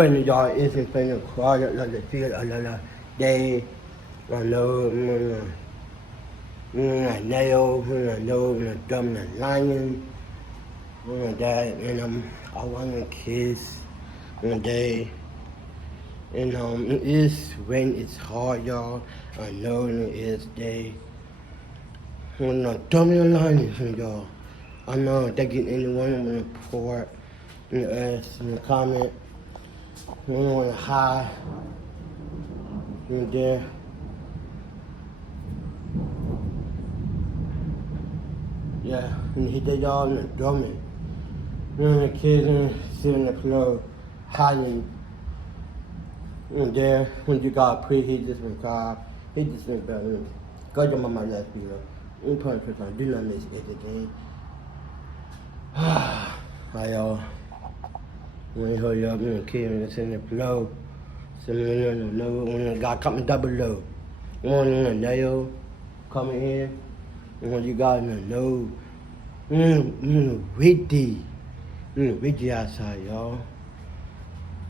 When y'all isn't finna cry, like the feel another day, I know, nail, know, dumb, the lion, that, and I want to kiss one day. And it is when it's hard, y'all. I know it is day. When I dumb the lion, y'all. I know they get anyone in the report, in the earth, in the comment. We don't want to hide in there. Yeah, and he did y'all in the drumming. The kids sitting in the floor, hiding in there. When you got pre, he just been caught. He just been better. Go to my last video. In point for time, do not miss anything. Hi y'all. When you hurry up, the kids sitting in the floor. Someone when the guy coming double low. One in the nail coming in. And when you got in the nose. Ready outside, y'all.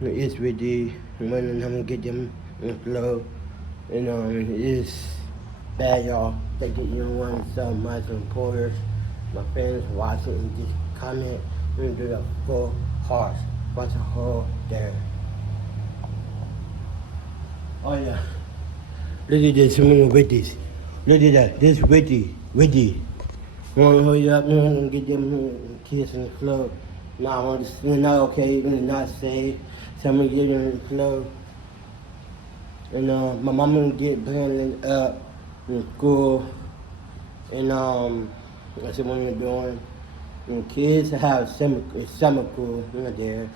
It's ready. When I'm gonna get them in the flow. And it's bad, y'all. Thank you, everyone so much. Supporters, my friends watching, and just comment. We're gonna do the full hearts. Watch the whole there. Oh yeah. Look at this, with this. Look at that. This ready. Want to hurry up and get them kids in the flow. Nah, I want to not okay, even not safe. So I'm gonna get them in the flow. And my mom gonna get planning up in school. And that's what we're doing. And kids have summer school there.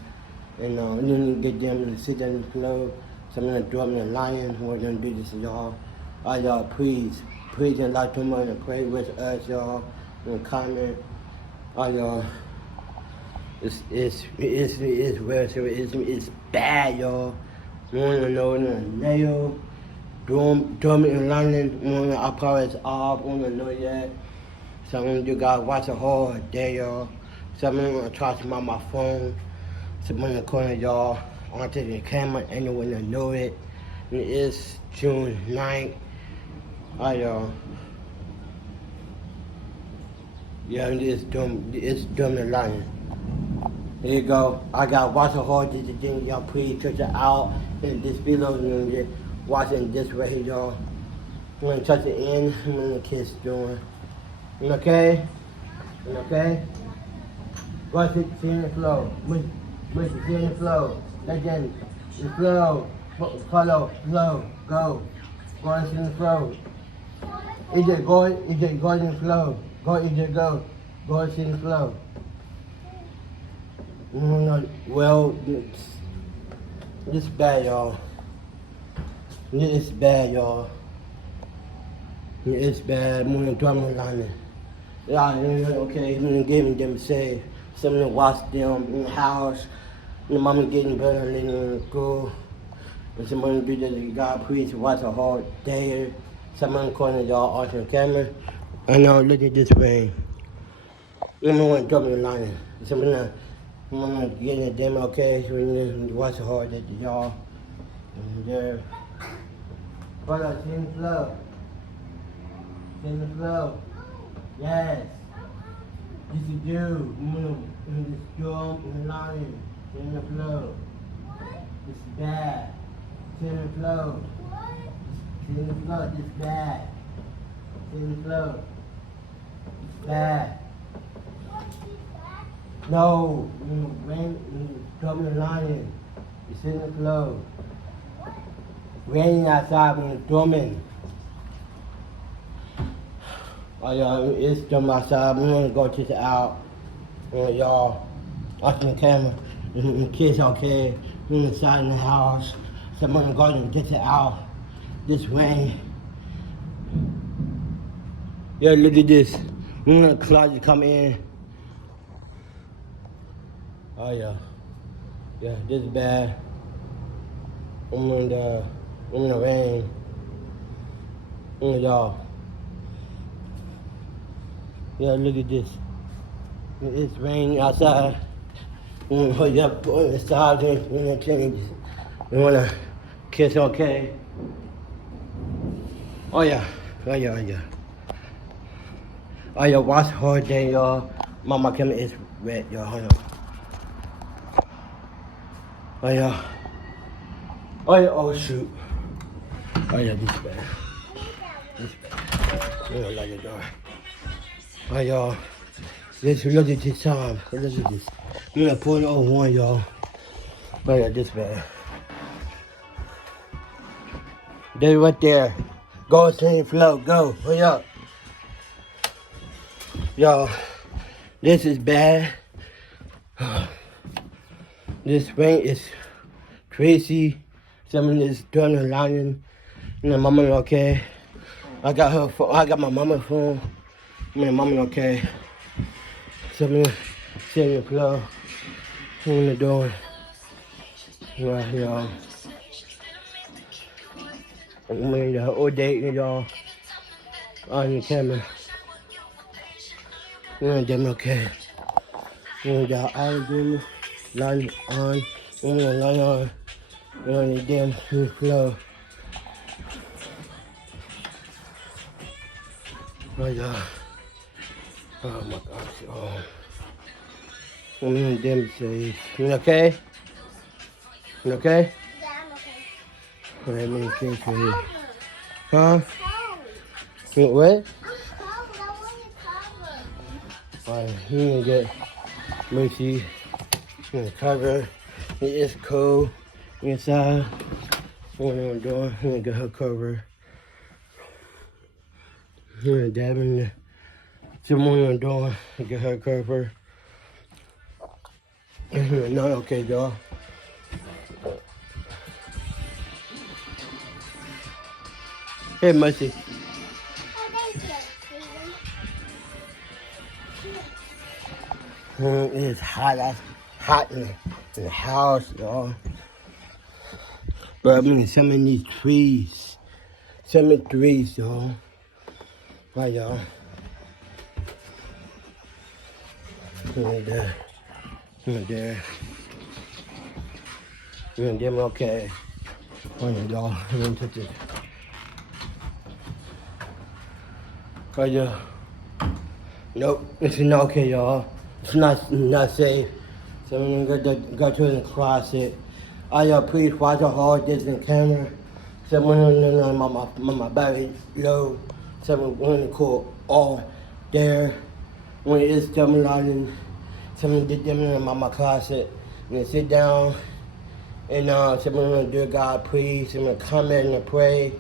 And then get them to sit in the flow. So I'm gonna do up in the lion. We're gonna do this, y'all. All y'all, please and like to money and pray with us, y'all. And comment. All y'all. It's bad, y'all. You wanna know the nail, dormant in London. I probably it's off. Wanna know that. Some of you guys watch a whole day, y'all. Some of them gonna try to my phone. Some in the corner, y'all. Onto the camera, anyone to know it. And it is June 9th. Alright, y'all. Yeah, it's dumb the lion. Here you go. I got watch a hard this thing, y'all. Please check it out. And this video, you're gonna watching this right here, y'all. I'm gonna touch it in. I'm gonna kiss doing. Okay? Watch it, see in the flow. Wait, see in the flow. Again, the flow. Follow, flow, go. Go and see in the flow. EJ, go in the flow. Go, EJ, go. Go and see in the flow. Well, this bad, y'all. It's bad, y'all. It's bad. I'm gonna drum the line. Yeah, okay, I'm gonna give them say something to watch them in the house. The mama getting better than in school. And somebody do that, God preach, watch a whole day. Someone calling y'all on the camera. I know, look at this way. I'm gonna drum the line. Someone I'm gonna get in them, okay? So we need to watch hard at y'all. And there. Brother, see in the flow. See in the flow. Yes. Yes, you do. In the storm, in the lion. See in the flow. It's bad. See in the flow. See in the flow. It's bad. See in the flow. It's bad. No, rain, drumming the lion. It's in the flow. Raining outside when it's drumming. Oh, y'all, it's drumming outside. We're gonna go check it out. Y'all, watching the camera. The kids okay. We're inside in the house. Someone going to get it out. This rain. Yeah, look at this. We're gonna closet come in. Oh yeah, this is bad. I'm in the rain. Y'all. Yeah, look at this. It's raining outside. Hold up on the side and change. You wanna kiss, okay? Oh yeah, oh yeah, oh yeah. Oh yeah, watch hard day, y'all. Mama camera is red, y'all. Hold on. Oh yeah. Oh yeah, oh shoot. Oh yeah, this bad. This bad. You don't like it, though. Oh y'all. Let's look at this time. Look at this. I'm gonna pull it on one, y'all. Oh yeah, this bad. There, right there. Go, sing, flow, go. Hurry up. Y'all, this is bad. This rain is crazy. Someone is doing a lion. My mama okay. I got her phone. I got my mama's phone. My mama okay. Someone sing, flow. What are you doing? Right, y'all. I'm in the old date, y'all. On the camera. Them okay. We got all of them line on. We're gonna line on. We're on the damn smooth flow. Oh yeah. Oh my gosh. Oh. I'm in the damn stage. You okay? You okay? Yeah, I'm okay. Alright, let me kiss you. Huh? You what? I'm cold. I want to cover. Alright, you gonna get Mercy. You gonna cover. It is cold inside. What I'm doing, I'm gonna get her cover. I'm gonna dab in the Simone I'm doing, get her cover. No, okay, y'all. Hey, Mercy. Oh, thank you, Steven. It's hot. That's hot in the house, y'all. But I mean, some of these trees. Some of the trees, y'all. Right, y'all. Right there. Right there. Right there, okay. Right, y'all. I'm gonna touch it. Right there. Nope, it's not okay, y'all. It's not safe. So I'm gonna go to the closet. Y'all please watch a hard distant camera. Someone my battery low. Someone want to call all there. When it's dominating, someone did them in my closet. And then sit down and someone gonna do God please. Someone comment and pray.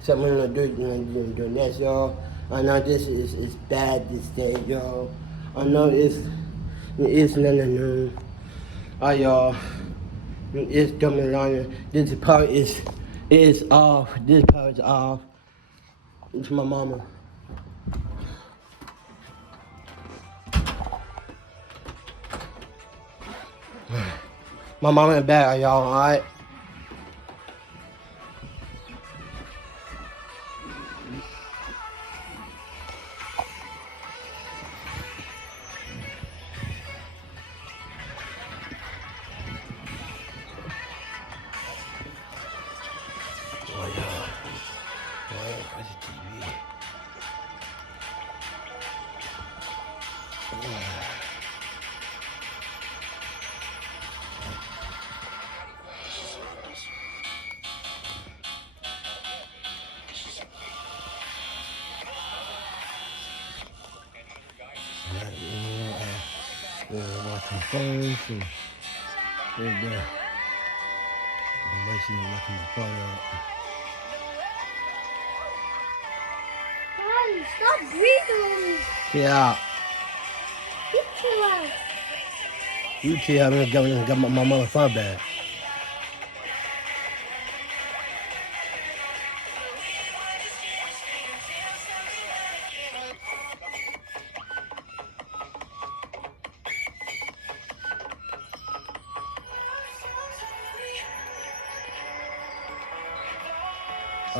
Someone gonna do this, y'all. I know this is bad this day, y'all. I know it's nothing new. Y'all, it's dominating. This power is off. This power is off. It's my mama. My mama in bed, y'all, alright? Oh, yeah. Alright, watch the TV. Watching phones and right there. I'm washing and knocking my father out. Hey, stop breathing. Chill out. You chill out. You chill out. I'm gonna get my mama's phone back.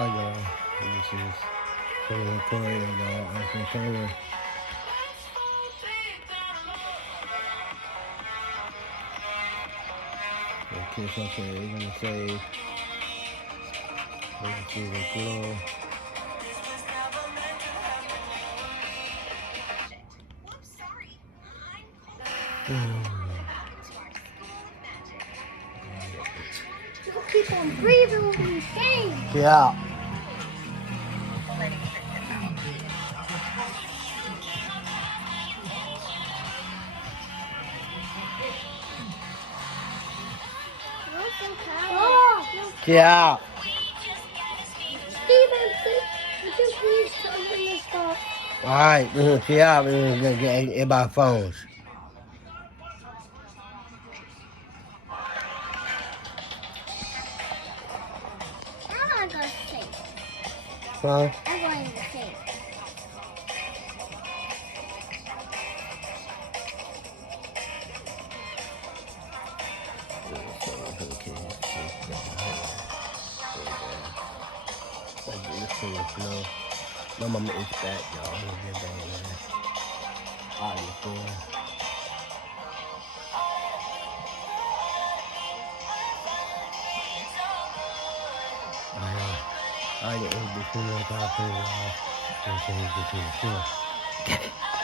Oh, y'all. This is Taylor Corey, y'all. Anthony Taylor. it's okay. We're gonna save. Let's see the glow. You keep on breathing with these things. Yeah. Yeah. Steven, would you please tell them to stop? Alright, we're gonna see out. We're gonna get everybody phones. I'm not going to sing. Huh? I'm going to sing. My mama is back, y'all. I'm gonna get back in there. Alright, you cool. I didn't eat the food. I thought I put it on.